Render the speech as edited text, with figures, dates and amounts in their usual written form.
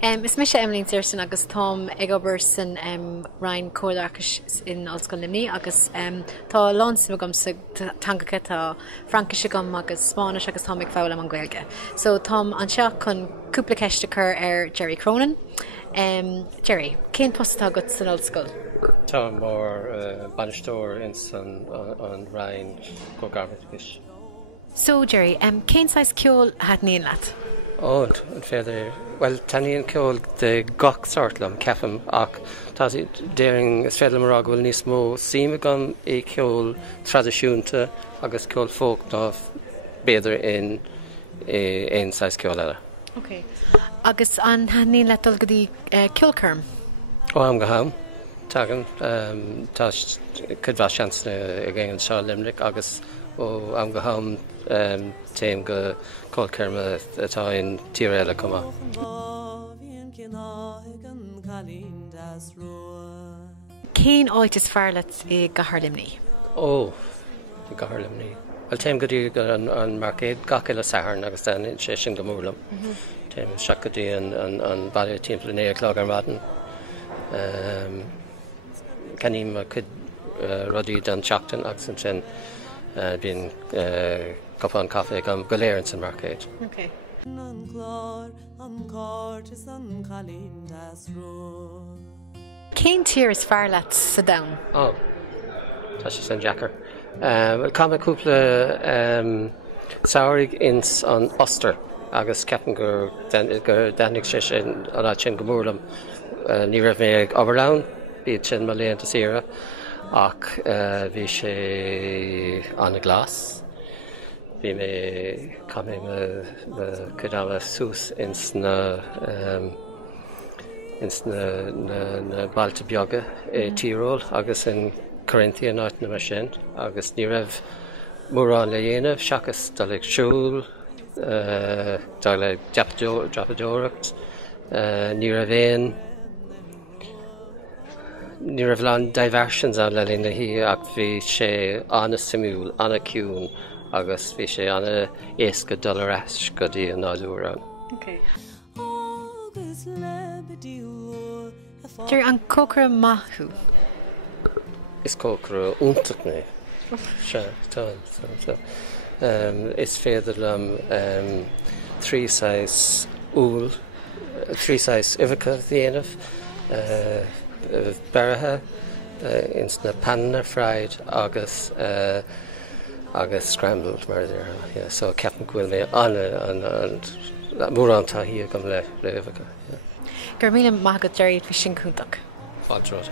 Is mis sé Emmeline Searson agus Tom ag obair san Ryan Códachas in Ollscoil Limní agus tá lánsa gom sa tangacha tá Francais gom agus Spáinis agus Tom ag fáil am an Gaeilge. So Tom anseo chun cúpla ceiste chur Jerry Cronin. Jerry, cén postá go san Ollscoil? Tá mór banistóir in san an Ryan Códachas. So Jerry, cén sais ceol had níon leat? An féidir, well, taníon ceol de gach sortlam ceafam ach tá déiring is féidir marrá bhfuil níos mó síime gom é ceol tradiisiúnta agus ceol fóg ná béidir in éon sais ceol eile. Okay. Agus an had níon leat dul go dtí ceolcurm? Am go ham. Tagan, tá cudbha seansna a ggéann seo Limerick agus am go ham téim go cóilcurma atá in tír eile cumá. Cén áit is fearlat I Gcathair Limní? I Gcathair Limní. Well, téim go dtí go an marcéad gach eile saharn agus den sé sin go múlam. Téim seach go dtí an baile timppla 9 o'clock ar maidin. Canim chud rodí den teachtain agus an sin bíon cupán cafe go léir san marcéad. Okay. Cén tír is fearlat sa domhan? Tá sé san Jackar. Well, cuma cúpla saoirigh ins an Oster agus ceapan gur danig sé sin an sin go múlam ní raibh mé ag Oberlán, bíad sin má léanta sira ach bhí sé anna glas. Bhí mé cumé chudála sús ins na bailte beaga Tyrol agus in Corinthia náit na mar sin agus ní raibh mórán le dhéanamh seachas dá le siúl dá le drapadóireacht ní raibh lean diversions an le lína hí ach bhí sé anna simúil, anna ciún agus bhí sé anna éasca dul eis go dtí an náisiúr. Okay. Jerry, an cócra maithú? Is cócra úntachna. Se, is féidir lem trísáis úl, trísáis uificeach dhéanamh, bearathe, ins na panna fried agus scrambled mar dhéir. So ceapan bhfuil mé an mórrántá hí go le uificeach. Gur míle maith go Jerry bhí sin cúntaach. Fáil treo